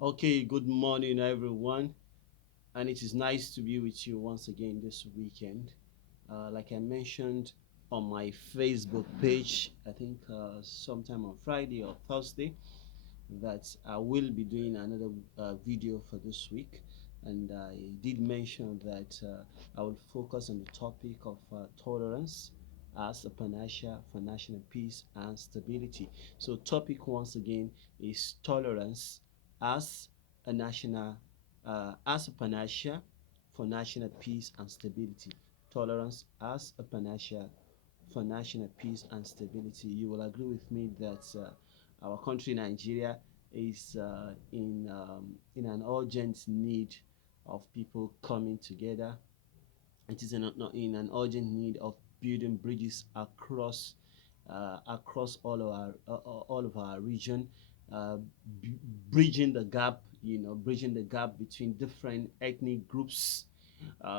Okay, good morning, everyone, and it is nice to be with you once again this weekend. Like I mentioned on my Facebook page, I think sometime on Friday or Thursday, that I will be doing another video for this week, and I did mention that I will focus on the topic of tolerance as a panacea for national peace and stability. So, topic once again is tolerance as a national, as a panacea for national peace and stability. Tolerance as a panacea for national peace and stability. You will agree with me that our country, Nigeria, is in an urgent need of people coming together. It is in an urgent need of building bridges across all of our region, uh, b- bridging the gap. Bridging the gap between different ethnic groups,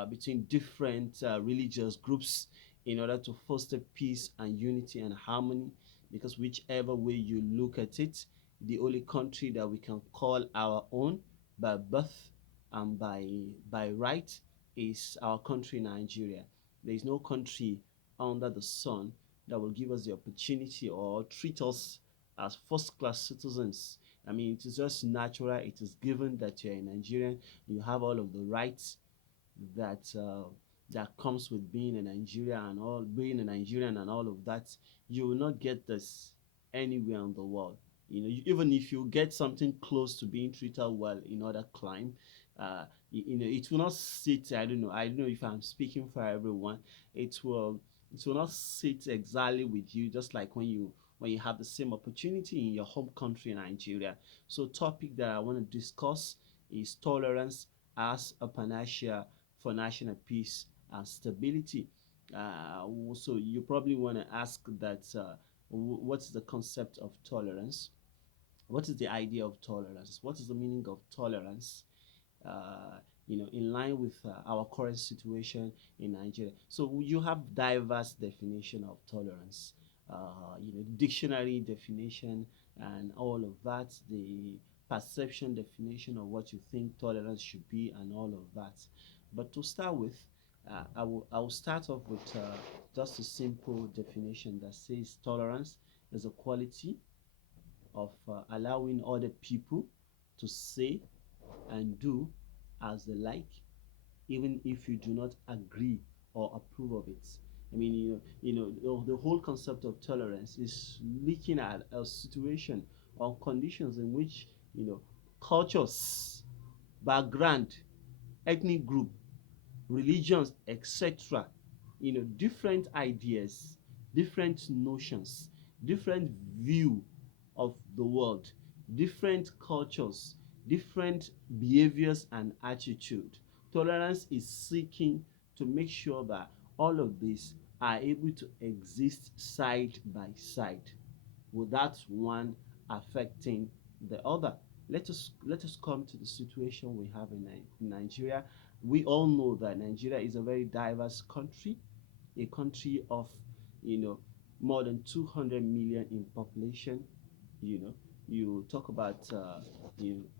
between different religious groups, in order to foster peace and unity and harmony. Because whichever way you look at it, the only country that we can call our own by birth and by right is our country, Nigeria. There is no country under the sun that will give us the opportunity or treat us as first class citizens. I mean, it is just natural, it is given that you're a Nigerian, you have all of the rights that that comes with being a Nigerian and all of that. You will not get this anywhere in the world. Even if you get something close to being treated well in other clime, it will not sit. I don't know if I'm speaking for everyone. It will it will not sit exactly with you, just like when you have the same opportunity in your home country, Nigeria. So, topic that I want to discuss is tolerance as a panacea for national peace and stability. So you probably want to ask that what's the concept of tolerance? What is the idea of tolerance? What is the meaning of tolerance? Uh, in line with our current situation in Nigeria. So you have diverse definition of tolerance. Dictionary definition and all of that. The perception definition of what you think tolerance should be and all of that. But to start with, I will start off with just a simple definition that says tolerance is a quality of allowing other people to say and do as they like, even if you do not agree or approve of it. I mean, the whole concept of tolerance is looking at a situation or conditions in which cultures, background, ethnic group, religions, etc. Different ideas, different notions, different view of the world, different cultures, different behaviors and attitude. Tolerance is seeking to make sure that all of these are able to exist side by side without one affecting the other. Let us come to the situation we have in Nigeria. We all know that Nigeria is a very diverse country, a country of you know more than 200 million in population. You know, you talk about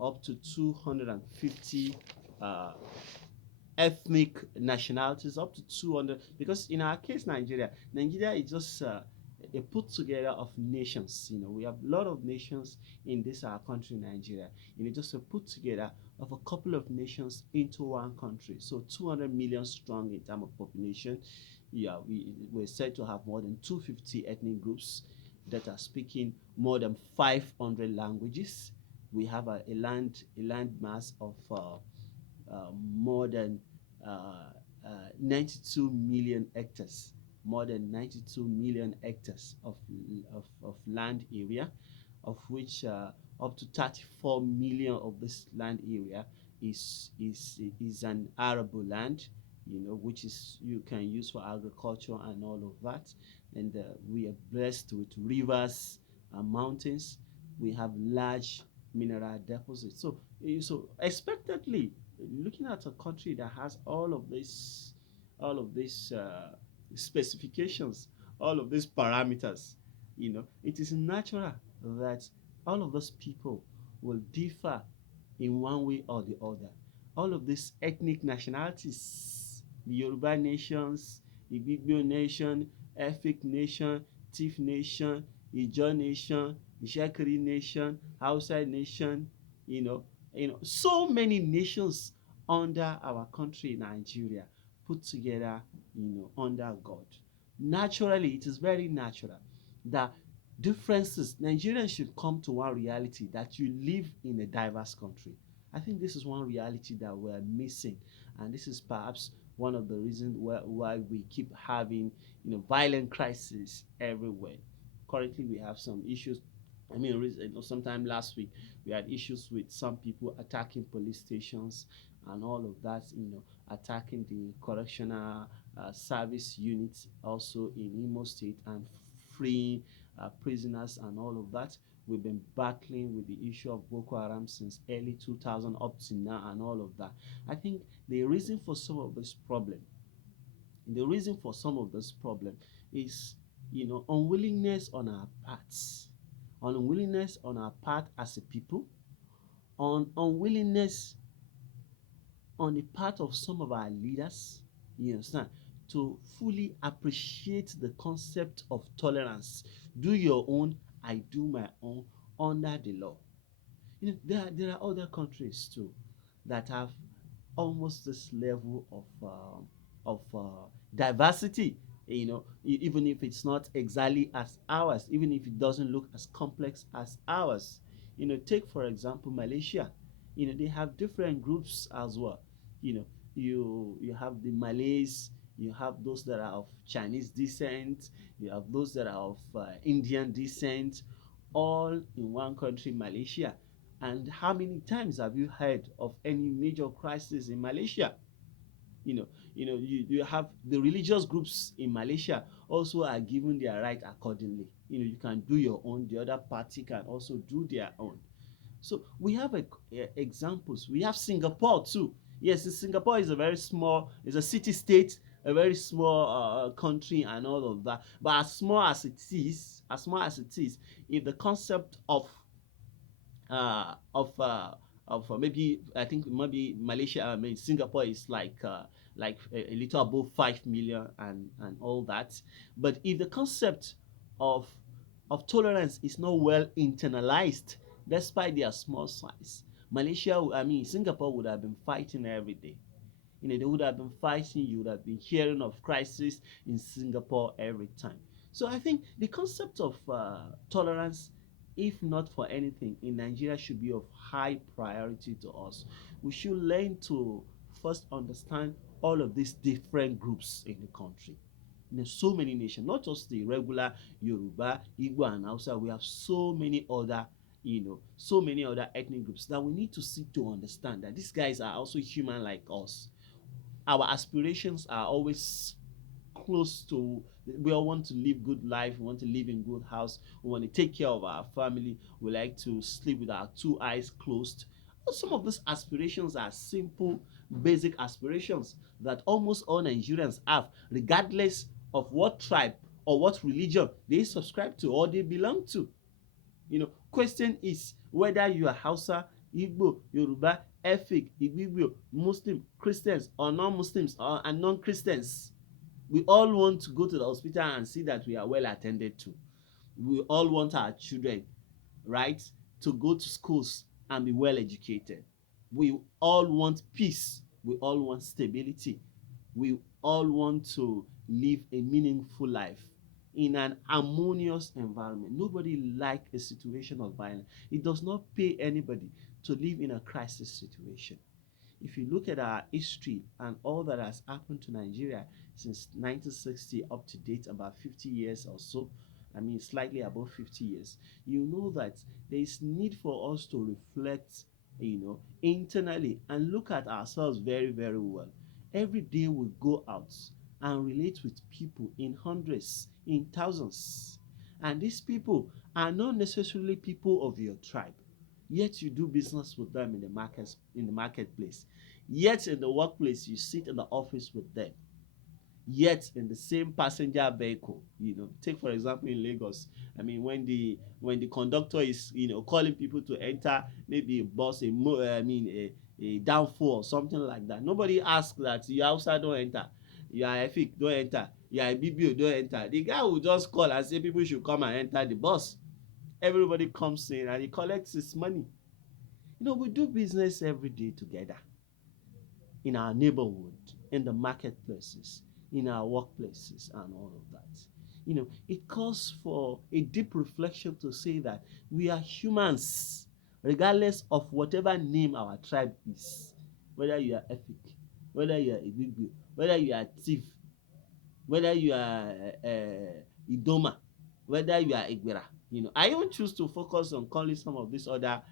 up to 250 uh, ethnic nationalities, up to 200, because in our case, Nigeria is just a put together of nations. We have a lot of nations in this our country, Nigeria. Just a put together of a couple of nations into one country. So 200 million strong in terms of population. Yeah, we're said to have more than 250 ethnic groups that are speaking more than 500 languages. We have a land mass of more than uh, 92 million hectares, more than 92 million hectares of land area, of which up to 34 million of this land area is an arable land, which is you can use for agriculture and all of that. And we are blessed with rivers and mountains. We have large mineral deposits. So expectedly, looking at a country that has all of these specifications, all of these parameters, it is natural that all of those people will differ in one way or the other. All of these ethnic nationalities, the Yoruba nations, the Igbo nation, Efik nation, Tiv nation, Ijaw nation, Ishakiri nation, Hausa nation, you know, so many nations under our country, Nigeria, put together, under God. Naturally, it is very natural that differences, Nigerians should come to one reality that you live in a diverse country. I think this is one reality that we're missing, and this is perhaps one of the reasons why we keep having, violent crises everywhere. Currently, we have some issues. I mean, sometime last week we had issues with some people attacking police stations and all of that. Attacking the correctional service units also in Imo State and freeing prisoners and all of that. We've been battling with the issue of Boko Haram since early 2000 up to now and all of that. I think the reason for some of this problem, the reason for some of this problem is, unwillingness on our parts, unwillingness on our part as a people, unwillingness on the part of some of our leaders, you understand, to fully appreciate the concept of tolerance. Do your own, I do my own under the law. There are other countries too that have almost this level of diversity. Even if it's not exactly as ours, even if it doesn't look as complex as ours. Take for example Malaysia. They have different groups as well. You know, you have the Malays, you have those that are of Chinese descent, you have those that are of Indian descent, all in one country, Malaysia. And how many times have you heard of any major crisis in Malaysia? You have the religious groups in Malaysia also are given their right accordingly. You can do your own, the other party can also do their own. So we have examples. We have Singapore too. Yes, Singapore is a very small, it's a city state, a very small country and all of that. But as small as it is, if the concept uh, of uh, maybe I think maybe Malaysia, I mean Singapore is like a little above 5 million and all that. But if the concept of tolerance is not well internalized, despite their small size, I mean Singapore would have been fighting every day. They would have been fighting. You would have been hearing of crisis in Singapore every time. So I think the concept of tolerance, if not for anything, in Nigeria should be of high priority to us. We should learn to first understand all of these different groups in the country. There's so many nations, not just the regular Yoruba, Igbo, and Hausa. We have so many other ethnic groups that we need to seek to understand that these guys are also human like us. Our aspirations are always close to, we all want to live good life, we want to live in good house, we want to take care of our family, we like to sleep with our two eyes closed. Some of these aspirations are simple, basic aspirations that almost all Nigerians have, regardless of what tribe or what religion they subscribe to or they belong to. Question is whether you are Hausa, Igbo, Yoruba, Efik, Igbo, Muslim, Christians, or non-Muslims and non-Christians. We all want to go to the hospital and see that we are well attended to. We all want our children, right, to go to schools and be well educated. We all want peace. We all want stability. We all want to live a meaningful life in an harmonious environment. Nobody like a situation of violence. It does not pay anybody to live in a crisis situation. If you look at our history and all that has happened to Nigeria since 1960 up to date, about 50 years or so, I mean slightly above 50 years, you know that there is need for us to reflect, internally and look at ourselves very, very well. Every day we go out and relate with people in hundreds, in thousands. And these people are not necessarily people of your tribe. Yet you do business with them in the marketplace. Yet in the workplace you sit in the office with them. yet in the same passenger vehicle. Take for example in Lagos. I mean, when the conductor is calling people to enter maybe a bus, a downfall or something like that, nobody asks that you outside don't enter, you are efik don't enter, you are BBO don't enter. The guy will just call and say people should come and enter the bus. Everybody comes in and he collects his money. We do business every day together in our neighborhood, in the marketplaces, in our workplaces, and all of that. It calls for a deep reflection to say that we are humans, regardless of whatever name our tribe is. Whether you are Efik, whether you are Igbo, whether you are Thief, whether you are Idoma, whether you are Igbira. I even choose to focus on calling some of these other,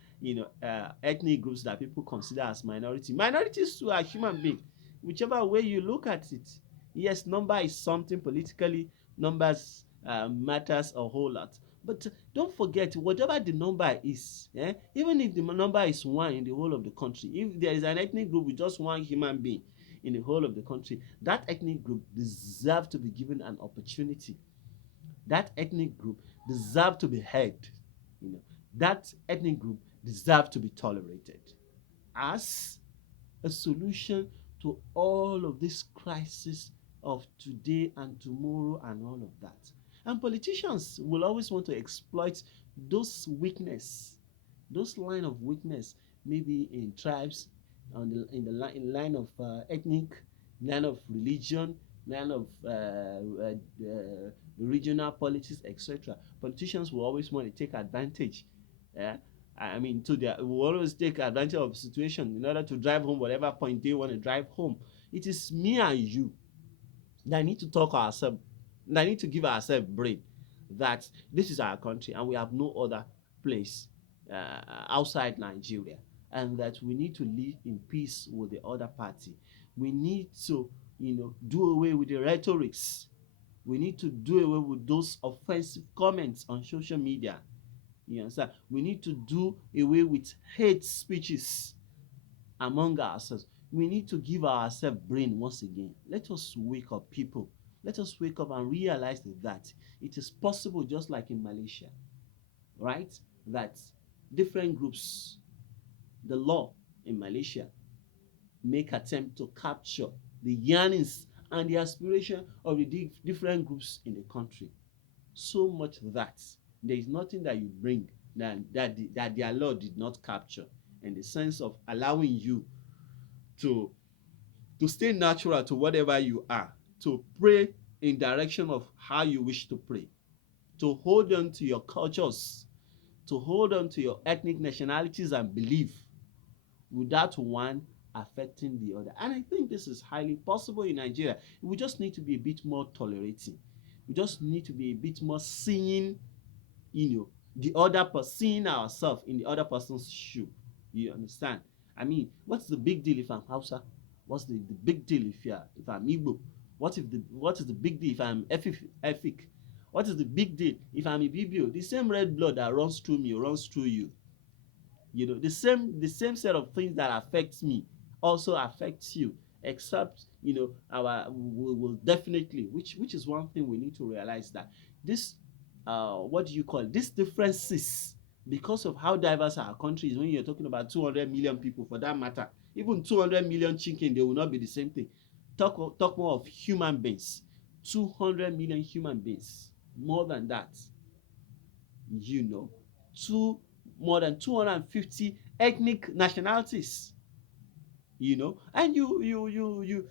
ethnic groups that people consider as minority. Minorities too are human beings, whichever way you look at it. Yes, number is something politically, numbers matters a whole lot. But don't forget, whatever the number is, even if the number is one in the whole of the country, if there is an ethnic group with just one human being in the whole of the country, that ethnic group deserve to be given an opportunity. That ethnic group deserve to be heard. You know, that ethnic group deserve to be tolerated as a solution to all of this crisis of today and tomorrow and all of that. And politicians will always want to exploit those weakness, those line of weakness, maybe in tribes, in line of ethnic, line of religion, line of regional politics, etc. Politicians will always want to take advantage. Yeah, I mean, they will always take advantage of the situation in order to drive home whatever point they want to drive home. It is me and you that need to talk ourselves, that need to give ourselves brain that this is our country and we have no other place outside Nigeria, and that we need to live in peace with the other party. We need to, do away with the rhetorics. We need to do away with those offensive comments on social media. You understand? We need to do away with hate speeches among ourselves. We need to give ourselves brain once again. Let us wake up, people. Let us wake up and realize that it is possible, just like in Malaysia, right? That different groups, the law in Malaysia, make attempt to capture the yearnings and the aspiration of the different groups in the country. So much that there is nothing that you bring that their law did not capture, in the sense of allowing you to stay natural to whatever you are, to pray in direction of how you wish to pray, to hold on to your cultures, to hold on to your ethnic nationalities and belief without one affecting the other. And I think this is highly possible in Nigeria. We just need to be a bit more tolerating. We just need to be a bit more seeing, the other person, seeing ourselves in the other person's shoe. You understand? I mean, what's the big deal if I'm Hausa? What's the big deal if I'm Igbo? What is the big deal if I'm Efik? What is the big deal if I'm a BBO? The same red blood that runs through me runs through you. The same set of things that affects me also affects you, except our will definitely, which is one thing we need to realize, that this what do you call it? These differences, because of how diverse our country is. When you're talking about 200 million people, for that matter, even 200 million chicken, they will not be the same thing. Talk more of human beings. 200 million human beings, more than that, you know two more than 250 ethnic nationalities, and you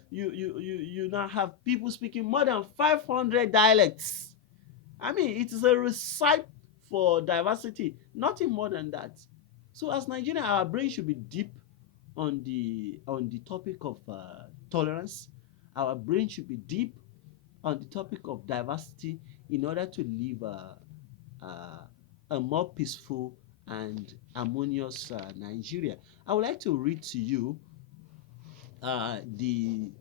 now have people speaking more than 500 dialects. I mean, it is a recipe for diversity, nothing more than that. So as Nigeria, our brain should be deep on the topic of tolerance. Our brain should be deep on the topic of diversity, in order to live a more peaceful and harmonious Nigeria. I would like to read to you the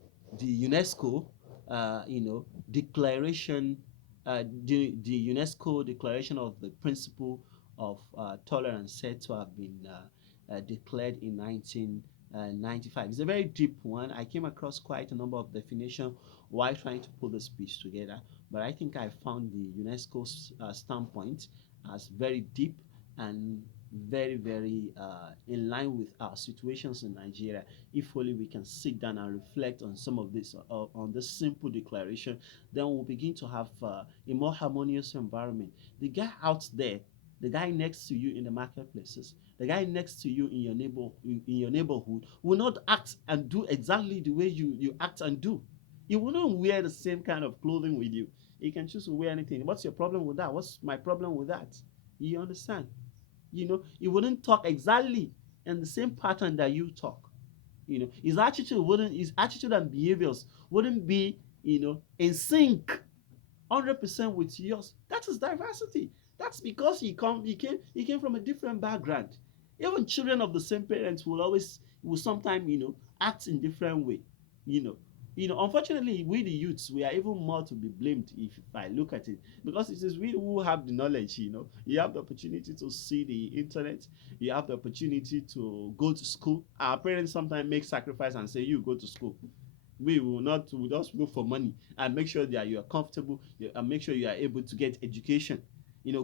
UNESCO, declaration, the UNESCO Declaration of the Principle of Tolerance, said to have been declared in 1995. It's a very deep one. I came across quite a number of definitions while trying to put the speech together, but I think I found the UNESCO's standpoint as very deep and very in line with our situations in Nigeria. If only we can sit down and reflect on some of this, on this simple declaration, then we'll begin to have a more harmonious environment. The guy out there, the guy next to you in the marketplaces, the guy next to you in your neighborhood will not act and do exactly the way you act and do. He wouldn't wear the same kind of clothing with you. He can choose to wear anything. What's your problem with that? What's my problem with that? You understand? He wouldn't talk exactly in the same pattern that you talk. His attitude and behaviors wouldn't be, in sync 100% with yours. That is diversity. That's because he came from a different background. Even children of the same parents will sometimes, act in different way. You know. Unfortunately, we the youths, we are even more to be blamed if I look at it, because it is we who have the knowledge. You have the opportunity to see the internet, you have the opportunity to go to school. Our parents sometimes make sacrifice and say, you go to school. We will not, we just look for money and make sure that you are comfortable, and make sure you are able to get education.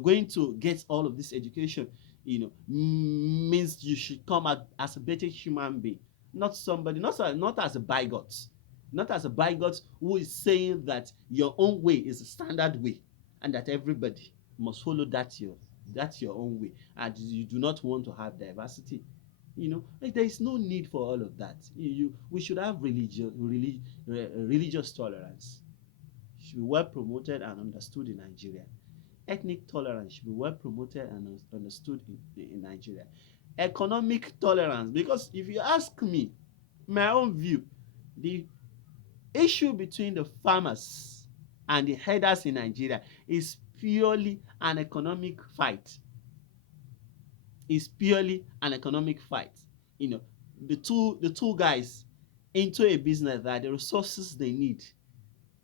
Going to get all of this education, means you should come out as a better human being, not somebody, not as a bigot, not as a bigot who is saying that your own way is the standard way, and that everybody must follow that's your own way, and you do not want to have diversity. Like, there is no need for all of that. We should have religious tolerance. It should be well promoted and understood in Nigeria. Ethnic tolerance should be well promoted and understood in Nigeria. Economic tolerance, because if you ask me, my own view, the issue between the farmers and the herders in Nigeria is purely an economic fight. Is purely an economic fight. You know, the two guys into a business that the resources they need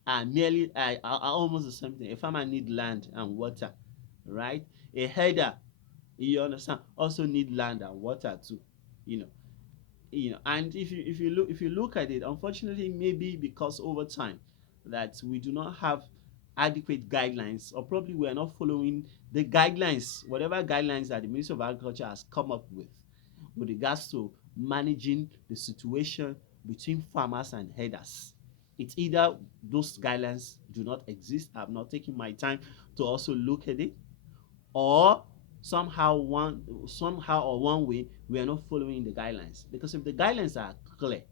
are almost the same thing. A farmer need land and water, right? A herder, you understand, also need land and water too. You know, and if you look at it, unfortunately, maybe because over time that we do not have adequate guidelines, or probably we are not following the guidelines, whatever guidelines that the Ministry of Agriculture has come up with regards to managing the situation between farmers and herders. It's either those guidelines do not exist, I've not taken my time to also look at it, or somehow or one way we are not following the guidelines. Because if the guidelines are clear,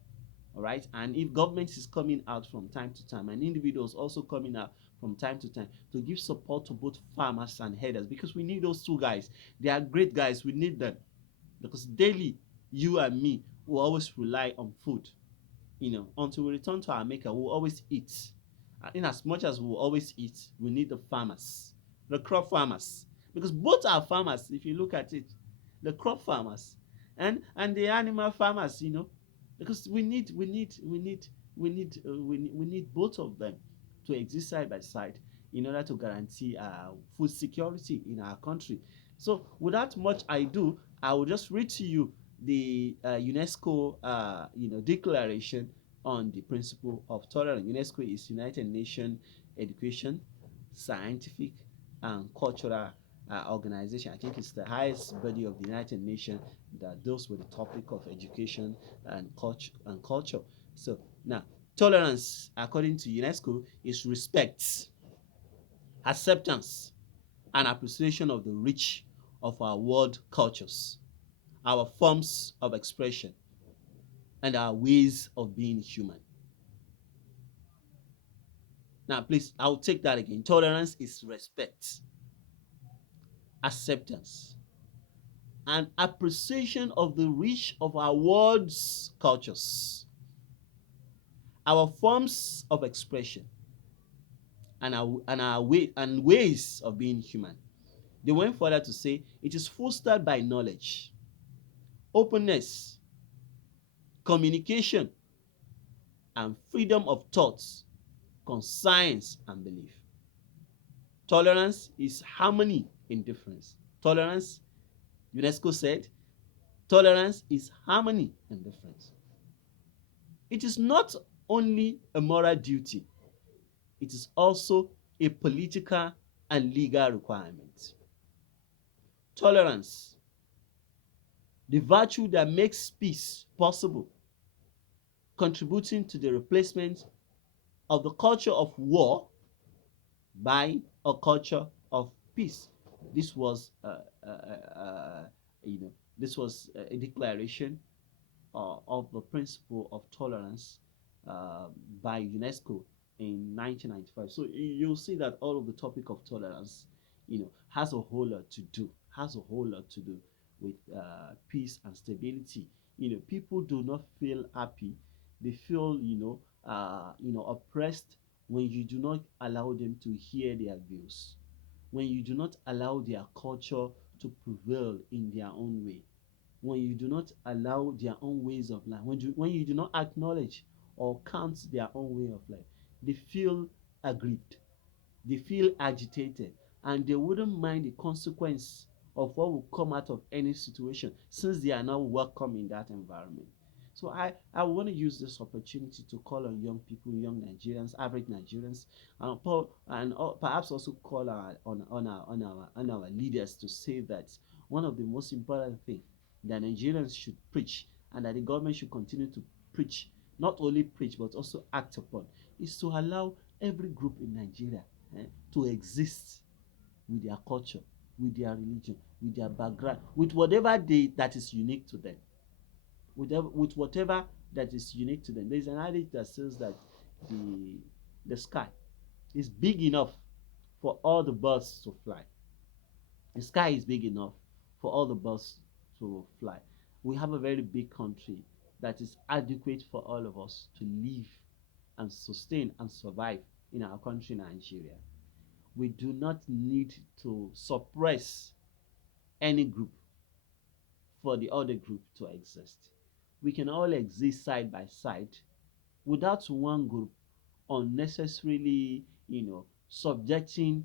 all right, and if government is coming out from time to time, and individuals also coming out from time to time to give support to both farmers and herders, because we need those two guys. They are great guys, we need them, because daily you and me will always rely on food. Until we return to our maker, we'll always eat. In as much as we'll always eat, we need the farmers, the crop farmers, because both are farmers. If you look at it, the crop farmers and the animal farmers, because we need both of them to exist side by side in order to guarantee food security in our country. So without much ado, I will just read to you the UNESCO declaration on the principle of tolerance. UNESCO is United Nations Education, Scientific and Cultural organization. I think it's the highest body of the United Nations that deals with the topic of education and culture. So now, tolerance, according to UNESCO, is respect, acceptance, and appreciation of the rich of our world cultures, our forms of expression, and our ways of being human. Now, please, I'll take that again. Tolerance is respect, acceptance, and appreciation of the rich of our world's cultures, our forms of expression, and ways of being human. They went further to say it is fostered by knowledge, openness, communication, and freedom of thoughts, conscience, and belief. Tolerance is harmony in difference. Tolerance, UNESCO said, Tolerance is harmony and difference. It is not only a moral duty, it is also a political and legal requirement. Tolerance, the virtue that makes peace possible, contributing to the replacement of the culture of war by a culture of peace. This was, you know, this was a declaration of the principle of tolerance uh, by UNESCO in 1995. So you'll see that all of the topic of tolerance, has a whole lot to do, with peace and stability. People do not feel happy; they feel, oppressed when you do not allow them to hear their views, when you do not allow their culture to prevail in their own way, when you do not allow their own ways of life, when you do not acknowledge or count their own way of life, they feel aggrieved, they feel agitated, and they wouldn't mind the consequence of what will come out of any situation since they are not welcome in that environment. So I want to use this opportunity to call on young people, young Nigerians, average Nigerians, and perhaps also call on our leaders to say that one of the most important things that Nigerians should preach and that the government should continue to preach, not only preach but also act upon, is to allow every group in Nigeria to exist with their culture, with their religion, with their background, with whatever that is unique to them, with whatever that is unique to them. There's an adage that says that the the sky is big enough for all the birds to fly. The sky is big enough for all the birds to fly. We have a very big country that is adequate for all of us to live and sustain and survive in our country, Nigeria. We do not need to suppress any group for the other group to exist. We can all exist side by side without one group unnecessarily, subjecting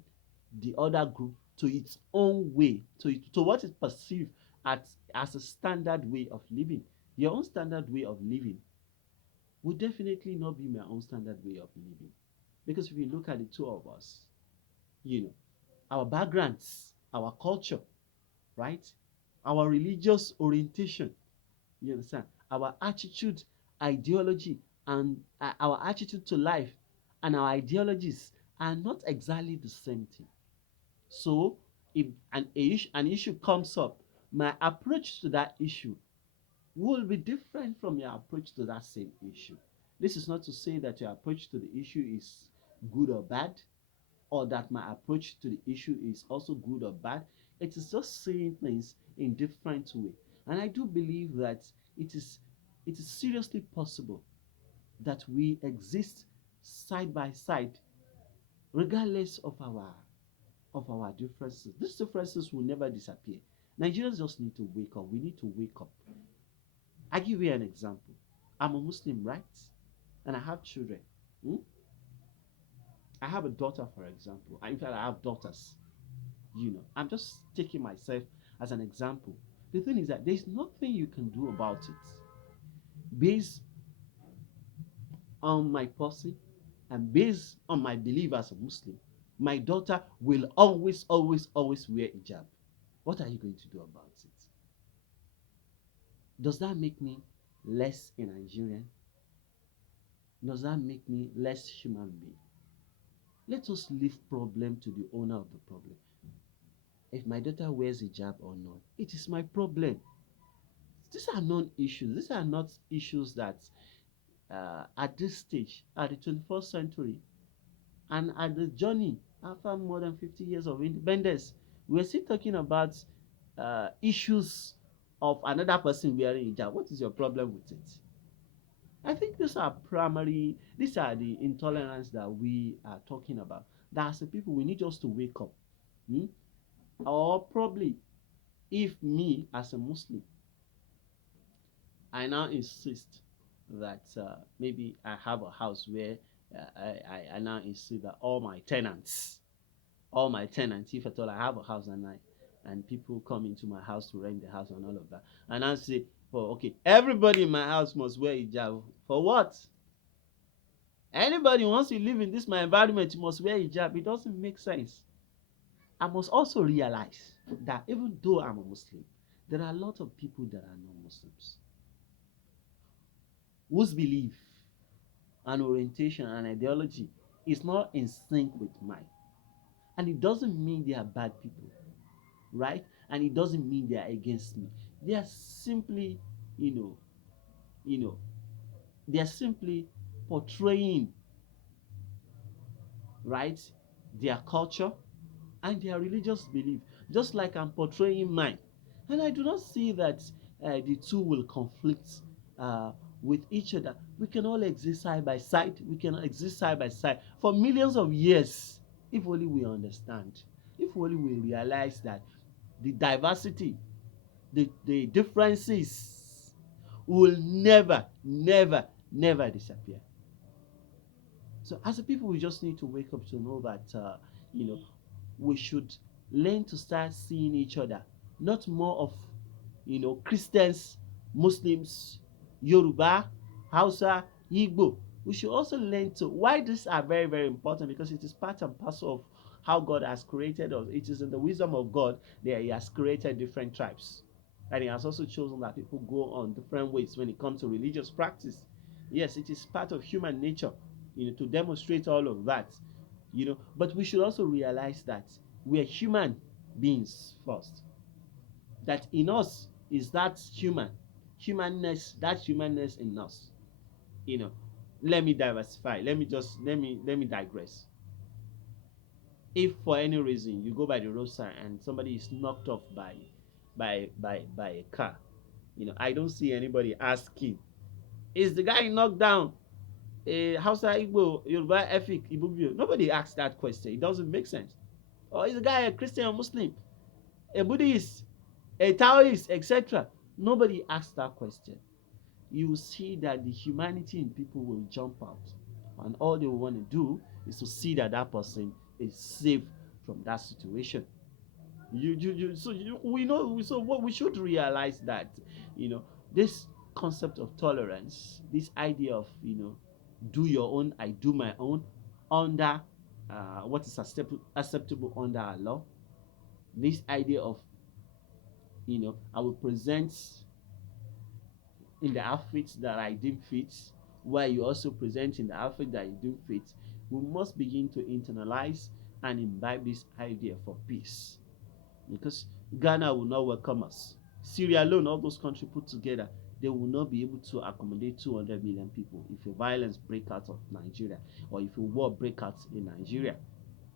the other group to its own way, to what is perceived as a standard way of living. Your own standard way of living would definitely not be my own standard way of living. Because if you look at the two of us, you know, our backgrounds, our culture, right? Our religious orientation, you understand? Our attitude, ideology, and our attitude to life and our ideologies are not exactly the same thing. So, if an issue comes up, my approach to that issue will be different from your approach to that same issue. This is not to say that your approach to the issue is good or bad, or that my approach to the issue is also good or bad. It is just saying things in different way. And I do believe that it is it is seriously possible that we exist side by side regardless of our differences. These differences will never disappear. Nigerians just need to wake up. We need to wake up. I give you an example. I'm a Muslim, right? And I have children. Hmm? I have a daughter, for example. In fact, I have daughters. I'm just taking myself as an example. The thing is that there's nothing you can do about it. Based on my person and based on my belief as a Muslim, my daughter will always, always, always wear hijab. What are you going to do about it? Does that make me less a Nigerian? Does that make me less human being? Let us leave problem to the owner of the problem. If my daughter wears hijab or not, it is my problem. These are non-issues. These are not issues that at this stage, at the 21st century, and at the journey after more than 50 years of independence, we're still talking about issues of another person wearing hijab. What is your problem with it? I think these are the intolerance that we are talking about. That as a people, we need just to wake up. Hmm? Or probably, if me as a Muslim, I now insist that maybe I have a house where I now insist that all my tenants, if at all I have a house and and people come into my house to rent the house and all of that, and I say, oh, okay, everybody in my house must wear hijab. For what? Anybody once you live in this my environment, you must wear hijab. It doesn't make sense. I must also realize that even though I'm a Muslim, there are a lot of people that are non-Muslims whose belief and orientation and ideology is not in sync with mine. And it doesn't mean they are bad people, right? And it doesn't mean they are against me. They are simply, you know, you know, they are simply portraying, right, their culture and their religious belief, just like I'm portraying mine. And I do not see that the two will conflict uh, with each other. We can all exist side by side. We can exist side by side for millions of years if only we understand, if only we realize that the diversity, the differences will never, never, never disappear. So as a people, we just need to wake up to know that you know we should learn to start seeing each other, not more of Christians, Muslims, Yoruba, Hausa, Igbo. We should also learn to why these are very, very important, because it is part and parcel of how God has created us. It is in the wisdom of God that He has created different tribes. And He has also chosen that people go on different ways when it comes to religious practice. Yes, it is part of human nature, to demonstrate all of that. But we should also realize that we are human beings first. That in us is that humanness, that humanness in us. You know, let me diversify. Let me digress. If for any reason you go by the roadside and somebody is knocked off by a car, I don't see anybody asking, is the guy knocked down a Hausa, Igbo, Yoruba, Efik, Ibubio? Nobody asks that question. It doesn't make sense. Or is the guy a Christian or Muslim, a Buddhist, a Taoist, etc.? Nobody asks that question. You will see that the humanity in people will jump out, and all they want to do is to see that that person is safe from that situation. We know, so what we should realize that this concept of tolerance, this idea of do your own, I do my own, under what is acceptable under our law. This idea of I will present in the outfit that I deem fit, while you also present in the outfit that you deem fit. We must begin to internalize and imbibe this idea for peace, because Ghana will not welcome us. Syria alone, all those countries put together, they will not be able to accommodate 200 million people if a violence break out of Nigeria, or if a war break out in Nigeria.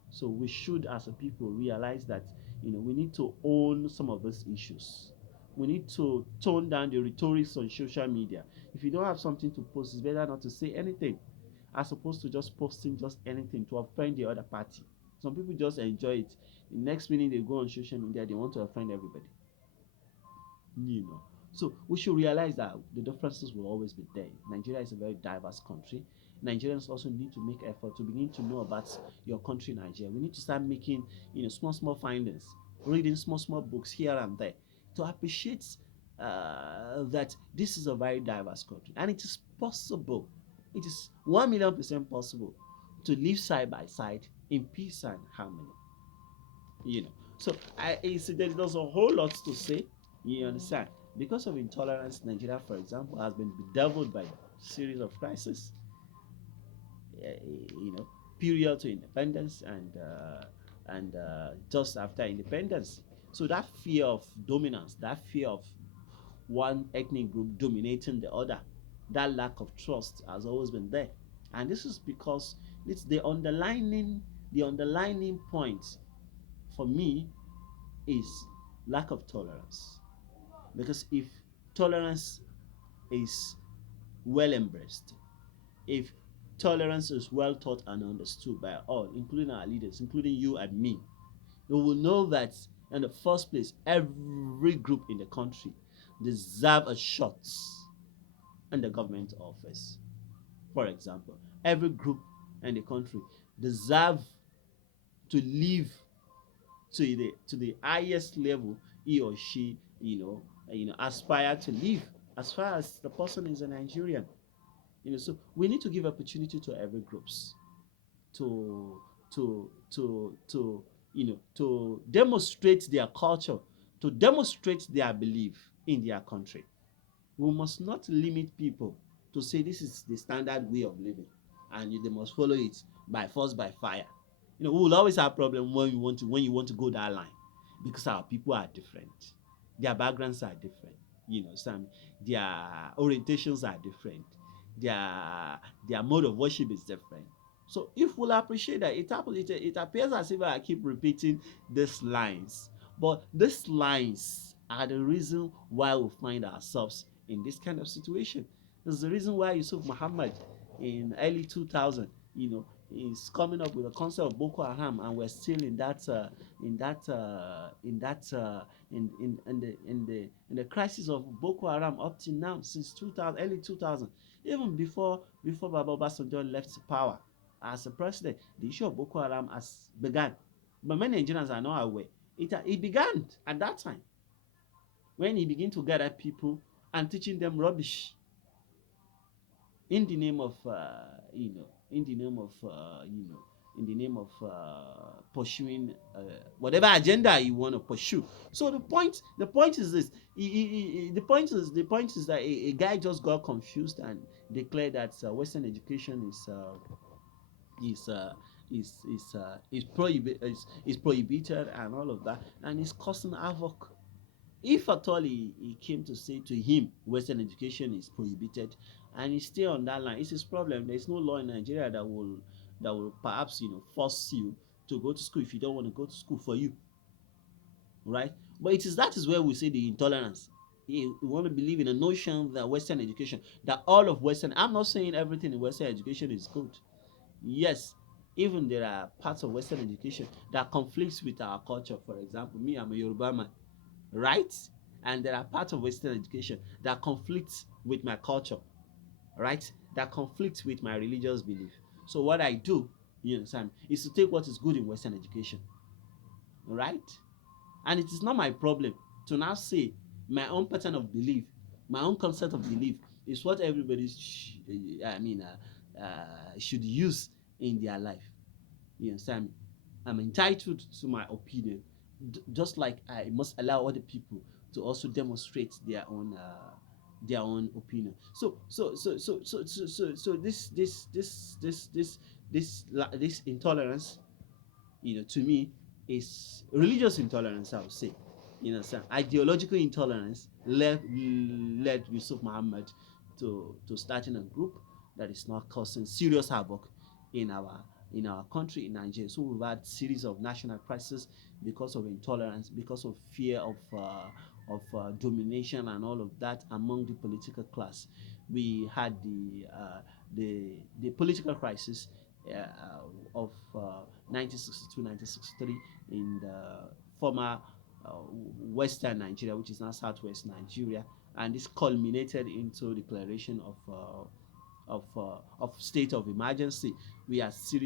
So we should, as a people, realize that we need to own some of these issues. We need to tone down the rhetorics on social media. If you don't have something to post, it's better not to say anything, as opposed to just posting just anything to offend the other party. Some people just enjoy it. The next minute they go on social media, they want to offend everybody. you know. So we should realize that the differences will always be there. Nigeria is a very diverse country. Nigerians also need to make effort to begin to know about your country, Nigeria. We need to start making, small findings, reading small books here and there to appreciate that this is a very diverse country, and it is possible. It is 1,000,000% possible to live side by side in peace and harmony. you know. So there's a whole lot to say. You understand? Because of intolerance, Nigeria, for example, has been bedeviled by a series of crises. uh, you know, Period to independence and just after independence. So that fear of dominance, that fear of one ethnic group dominating the other, that lack of trust has always been there, and this is because it's the underlining point for me is lack of tolerance. Because if tolerance is well embraced, if tolerance is well taught and understood by all, including our leaders, including you and me, we will know that in the first place, every group in the country deserve a shot in the government office. For example, every group in the country deserve to live to the highest level he or she aspire to live, as far as the person is a Nigerian. So we need to give opportunity to every groups to to demonstrate their culture, to demonstrate their belief in their country. We must not limit people to say this is the standard way of living and they must follow it by force, by fire. We will always have problem when you want to go that line, because our people are different, their backgrounds are different, some their orientations are different, their mode of worship is different. So if we'll appreciate that, it appears as if I keep repeating these lines, but these lines are the reason why we find ourselves in this kind of situation. There's the reason why Yusuf Muhammad in early 2000, is coming up with a concept of Boko Haram, and we're still in that in the crisis of Boko Haram up to now, since 2000, early 2000, even before Baba Obasanjo left power as a president. The issue of Boko Haram has begun, but many Nigerians are not aware. It began at that time when he began to gather people and teaching them rubbish in the name of in the name of pursuing whatever agenda you want to pursue. So the point is this. The point is that a guy just got confused and declared that Western education is uh, is prohibited and all of that, and it's causing havoc. If at all he came to say to him Western education is prohibited, and he stay on that line, it's his problem. There's no law in Nigeria that will perhaps force you to go to school if you don't want to go to school for you, right? But that is where we see the intolerance. You want to believe in a notion that Western education, that all of Western, I'm not saying everything in Western education is good. Yes, even there are parts of Western education that conflicts with our culture. For example, me, I'm a Yoruba man, right? And there are parts of Western education that conflicts with my culture, right? That conflicts with my religious belief. So what I do, you understand, is to take what is good in Western education, right? And it is not my problem to now say my own pattern of belief, my own concept of belief is what everybody should use in their life. You understand? I'm entitled to my opinion, just like I must allow other people to also demonstrate their own opinion. So this intolerance, to me, is religious intolerance, I would say. Ideological intolerance led Yusuf Muhammad to starting a group that is not causing serious havoc in our country, in Nigeria. So we've had series of national crises because of intolerance, because of fear of domination and all of that among the political class. We had the political crisis of 1962, 1963 in the former Western Nigeria, which is now Southwest Nigeria, and this culminated into declaration of state of emergency. We are series